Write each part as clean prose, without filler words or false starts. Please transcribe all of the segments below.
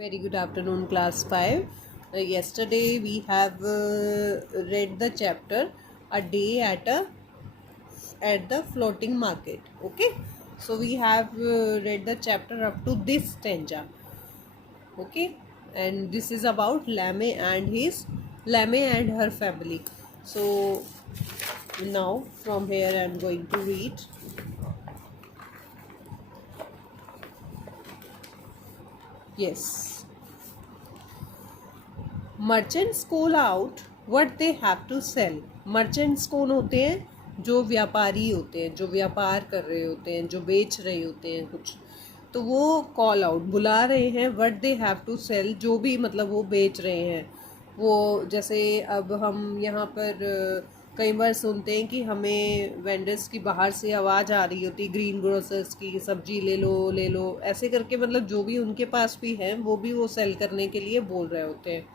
Very good afternoon, class 5. Yesterday we have read the chapter A Day at the Floating Market. Okay, so we have read the chapter up to this stanza. Okay, and this is about Lame and her family. So now from here I am going to read. Yes. Merchants call out what they have to sell. Merchants कौन होते हैं? जो व्यापारी होते हैं, जो व्यापार कर रहे होते हैं, जो बेच रहे होते हैं कुछ, तो वो कॉल आउट बुला रहे हैं what they have to sell, जो भी मतलब वो बेच रहे हैं। वो जैसे अब हम यहाँ पर कई बार सुनते हैं कि हमें वेंडर्स की बाहर से आवाज़ आ रही होती, ग्रीन ग्रोसर्स की, सब्जी ले लो ऐसे करके, मतलब जो भी उनके पास भी है वो भी वो सेल करने के लिए बोल रहे होते हैं।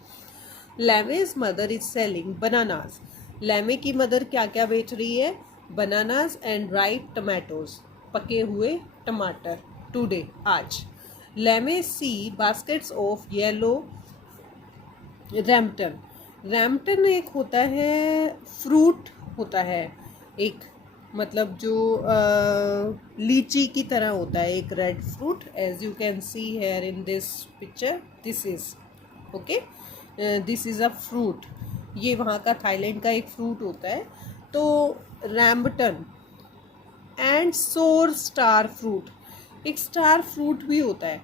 लैमे's मदर इज सेलिंग बनानास। लैमे की मदर क्या क्या बेच रही है? बनानास एंड राइप टमाटोज, पके हुए टमाटर। टुडे, आज। लैमे सी बास्केट्स ऑफ येलो रैम्पटन। रैम्पटन एक होता है, फ्रूट होता है एक, मतलब जो लीची की तरह होता है, एक red fruit, as you can see here in this picture, this is okay, this is a fruit. ये वहाँ का थाईलैंड का एक फ्रूट होता है। तो रैम्बटन एंड सोर स्टार फ्रूट, एक स्टार फ्रूट भी होता है।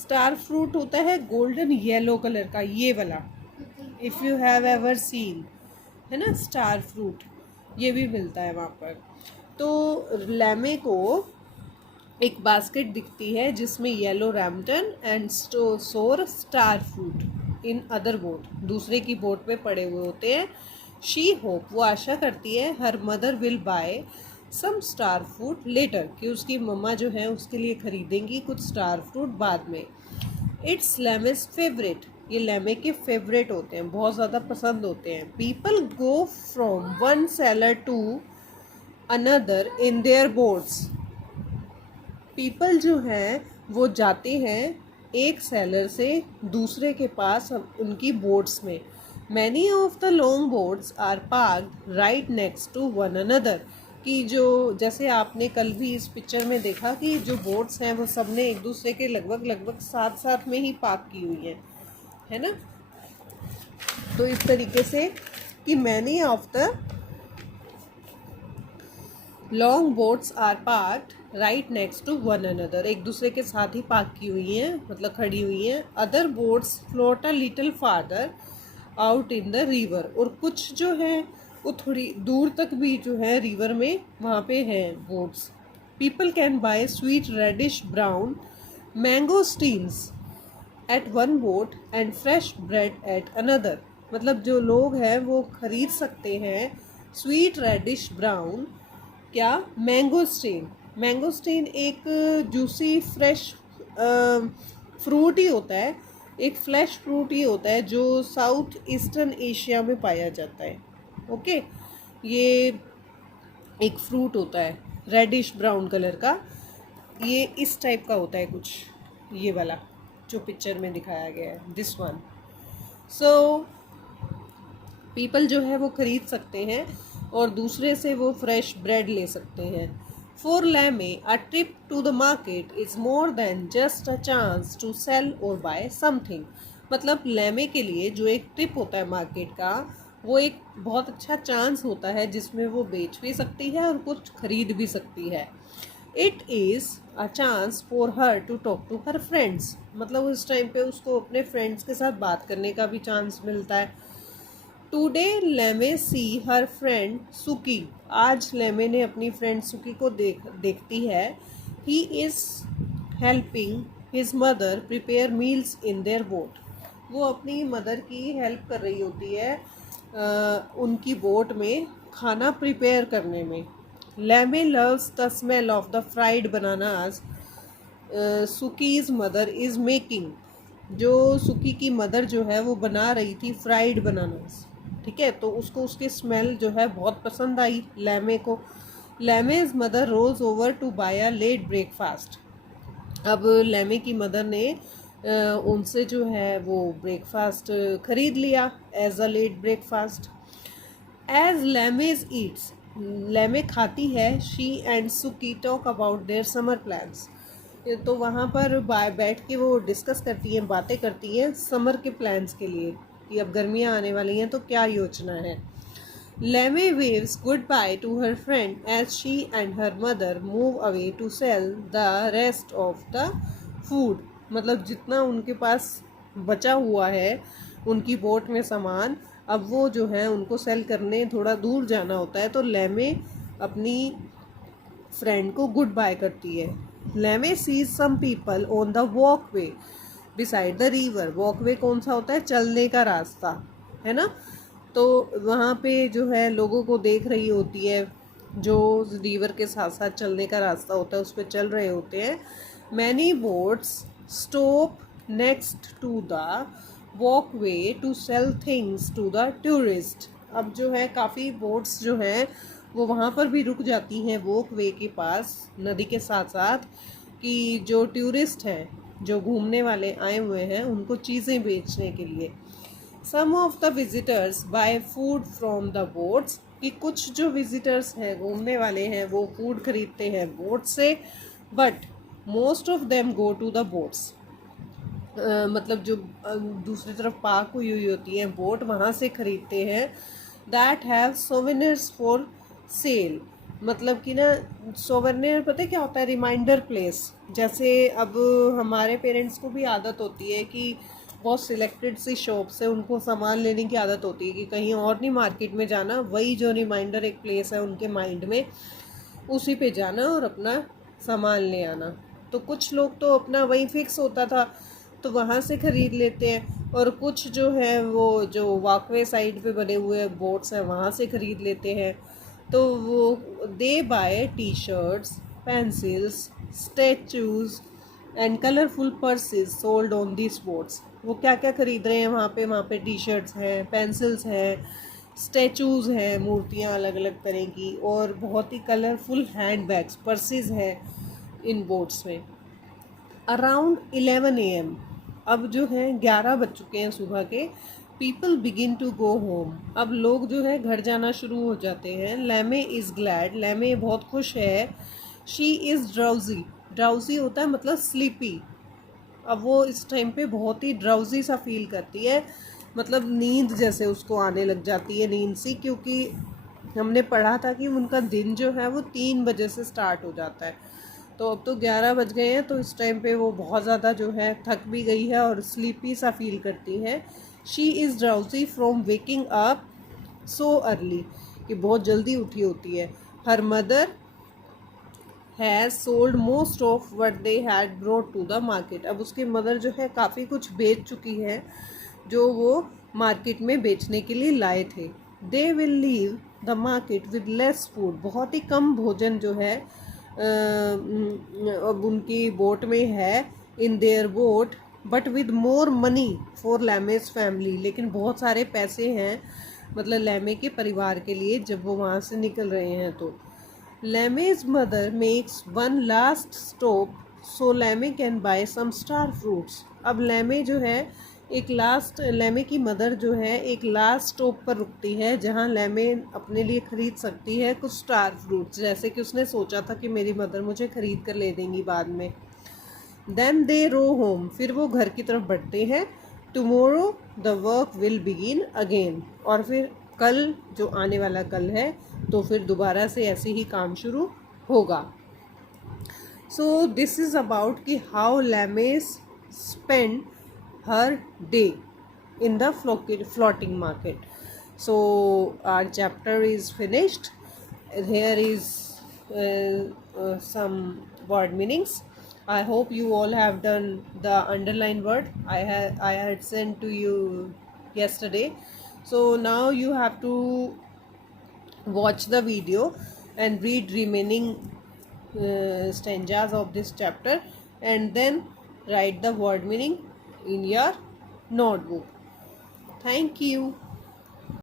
स्टार फ्रूट होता है गोल्डन येलो कलर का, ये वाला, if you have ever seen, है ना, स्टार फ्रूट, ये भी मिलता है वहाँ पर। तो लैमे को एक बास्केट दिखती है जिसमें येलो रैम्पटन एंड सोर star fruit in other boat, दूसरे की बोट पे पड़े हुए होते हैं। शी होप, वो आशा करती है, हर mother will buy some star fruit later, कि उसकी मम्मा जो है उसके लिए खरीदेंगी कुछ स्टार फ्रूट बाद में। इट्स लैमे's फेवरेट, ये लैमे के फेवरेट होते हैं, बहुत ज़्यादा पसंद होते हैं। People go from one seller to another in their boats. People जो हैं वो जाते हैं एक सेलर से दूसरे के पास उनकी बोट्स में। Many of the long boats are parked right next to one another, कि जो जैसे आपने कल भी इस पिक्चर में देखा कि जो बोट्स हैं वो सब ने एक दूसरे के लगभग साथ साथ में ही पार्क की हुई हैं, है ना। तो इस तरीके से कि many of the long boats are parked right next to one another, एक दूसरे के साथ ही पार्क की हुई हैं, मतलब खड़ी हुई हैं। Other boats float a little farther out in the river, और कुछ जो है वो थोड़ी दूर तक भी जो है रिवर में वहाँ पे हैं boats. People can buy sweet reddish brown mangosteens at one boat and fresh bread at another, मतलब जो लोग हैं वो खरीद सकते हैं स्वीट रेडिश ब्राउन, क्या, मैंगो स्टेन एक जूसी फ्रेश फ्रूट ही होता है, एक फ्लैश फ्रूट ही होता है जो साउथ ईस्टर्न एशिया में पाया जाता है। ओके, ये एक फ्रूट होता है रेडिश ब्राउन कलर का, ये इस टाइप का होता है कुछ, ये वाला जो पिक्चर में दिखाया गया है, दिस वन। सो पीपल जो है वो खरीद सकते हैं और दूसरे से वो फ्रेश ब्रेड ले सकते हैं। For Lamai a trip to the market is more than just a chance to sell or buy something, मतलब लैमे के लिए जो एक ट्रिप होता है मार्केट का, वो एक बहुत अच्छा चांस होता है जिसमें वो बेच भी सकती है और कुछ खरीद भी सकती है। It is a chance for her to talk to her friends, मतलब उस टाइम पे उसको अपने फ्रेंड्स के साथ बात करने का भी चांस मिलता है। टुडे लेमे सी हर फ्रेंड सुकी, आज लेमे ने अपनी फ्रेंड सुकी को देखती है। He is helping his mother prepare meals in their boat, वो अपनी मदर की हेल्प कर रही होती है उनकी बोट में खाना प्रिपेयर करने में। Lemay loves the smell of the fried bananas Suki's mother is making, जो सुकी की मदर जो है वो बना रही थी फ्राइड बनानास, ठीक है, तो उसको उसकी स्मेल जो है बहुत पसंद आई लैमे को। Lemay's mother rose over to buy a late breakfast, अब लैमे की मदर ने उनसे जो है वो ब्रेकफास्ट खरीद लिया as a late breakfast. As Lemay's eats, Lemay खाती है, she and Suki talk about their summer plans. तो वहाँ पर बैठ के वो डिस्कस करती हैं, बातें करती हैं समर के प्लान्स के लिए कि अब गर्मियाँ आने वाली हैं तो क्या योजना है। Lemay waves good bye to her friend as she and her mother move away to sell the rest of the food. मतलब जितना उनके पास बचा हुआ है उनकी बोट में सामान, अब वो जो है उनको सेल करने थोड़ा दूर जाना होता है, तो लेमे अपनी फ्रेंड को गुड बाय करती है। Lemay sees some people on the walkway beside the river. Walkway कौन सा होता है? चलने का रास्ता, है ना। तो वहाँ पे जो है लोगों को देख रही होती है जो रिवर के साथ साथ चलने का रास्ता होता है उस पर चल रहे होते हैं। Many boats stop next to the walkway to sell things to the tourist. अब जो है काफ़ी बोट्स जो हैं वो वहाँ पर भी रुक जाती हैं वॉकवे के पास नदी के साथ साथ, कि जो टूरिस्ट हैं जो घूमने वाले आए हुए हैं उनको चीज़ें बेचने के लिए। Some of the visitors buy food from the boats, कि कुछ जो विजिटर्स हैं घूमने वाले हैं वो फूड खरीदते हैं बोट से, but most of them go to the boats. मतलब जो दूसरी तरफ पार्क हुई होती हैं बोट वहाँ से खरीदते हैं। That have souvenirs for sale, मतलब कि ना सोवेनियर पता है क्या होता है? Reminder place. जैसे अब हमारे पेरेंट्स को भी आदत होती है कि बहुत सिलेक्टेड सी शॉप से उनको सामान लेने की आदत होती है कि कहीं और नहीं मार्केट में जाना, वही जो रिमाइंडर एक प्लेस है उनके माइंड में उसी पे जाना और अपना सामान ले आना। तो कुछ लोग तो अपना वही फिक्स होता था तो वहाँ से ख़रीद लेते हैं, और कुछ जो है वो जो वॉकवे साइड पे बने हुए बोट्स हैं वहाँ से ख़रीद लेते हैं। तो वो they buy T shirts, pencils, statues and colourful purses sold on this boats. वो क्या क्या ख़रीद रहे हैं वहाँ पे टी शर्ट्स हैं, पेंसिल्स हैं, स्टैचूज़ हैं, मूर्तियाँ अलग अलग तरह की, और बहुत ही कलरफुल हैंड बैग्स, पर्सेज हैं इन बोट्स में। अराउंड 11 AM, अब जो है 11 बज चुके हैं सुबह के। People begin to go home, अब लोग जो है घर जाना शुरू हो जाते हैं। लेमे इज़ ग्लैड, लेमे बहुत खुश है। शी इज़ ड्राउजी, ड्राउजी होता है मतलब स्लीपी। अब वो इस टाइम पे बहुत ही ड्राउजी सा फील करती है, मतलब नींद जैसे उसको आने लग जाती है, नींद सी, क्योंकि हमने पढ़ा था कि उनका दिन जो है वो 3 बजे से स्टार्ट हो जाता है। तो अब तो 11 बज गए हैं, तो इस टाइम पे वो बहुत ज़्यादा जो है थक भी गई है और स्लीपी सा फील करती है। She is drowsy from waking up so early, कि बहुत जल्दी उठी होती है। हर mother has sold most of what they had brought to the market, अब उसकी मदर जो है काफ़ी कुछ बेच चुकी है जो वो मार्केट में बेचने के लिए लाए थे। They will leave the market with less food, बहुत ही कम भोजन जो है अब उनकी बोट में है, in their boat, but with more money for Lemay's family, लेकिन बहुत सारे पैसे हैं मतलब लेमे के परिवार के लिए जब वो वहाँ से निकल रहे हैं। तो Lemay's mother makes one last stop so Lemay can buy some star fruits, अब लेमे जो है लेमे की मदर जो है एक लास्ट स्टॉप पर रुकती है जहाँ लेमे अपने लिए ख़रीद सकती है कुछ स्टार फ्रूट्स, जैसे कि उसने सोचा था कि मेरी मदर मुझे ख़रीद कर ले देंगी बाद में। देन दे रो होम, फिर वो घर की तरफ बढ़ते हैं। Tomorrow the work will begin again, और फिर कल जो आने वाला कल है तो फिर दोबारा से ऐसे ही काम शुरू होगा। सो दिस इज़ अबाउट कि how Lemay's spend her day in the floating market. So our chapter is finished. Here is some word meanings. I hope you all have done the underlined word I had sent to you yesterday. So now you have to watch the video and read remaining stanzas of this chapter, and then write the word meaning in your notebook. Thank you.